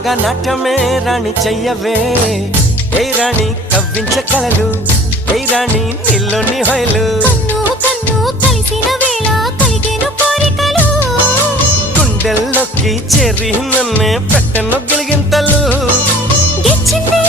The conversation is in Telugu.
నాగా నాట్యమే రాణి చెయ్యవే ఏ రాణి కవ్వించ కలలు ఏ రాణి నీలోని హొయలు కన్ను కన్ను కలిసిన వేళ కలిగేను కోరికలు గుండెల్లోకి చేరి నన్నే పెట్టెను గిలిగింతలు గిచ్చింది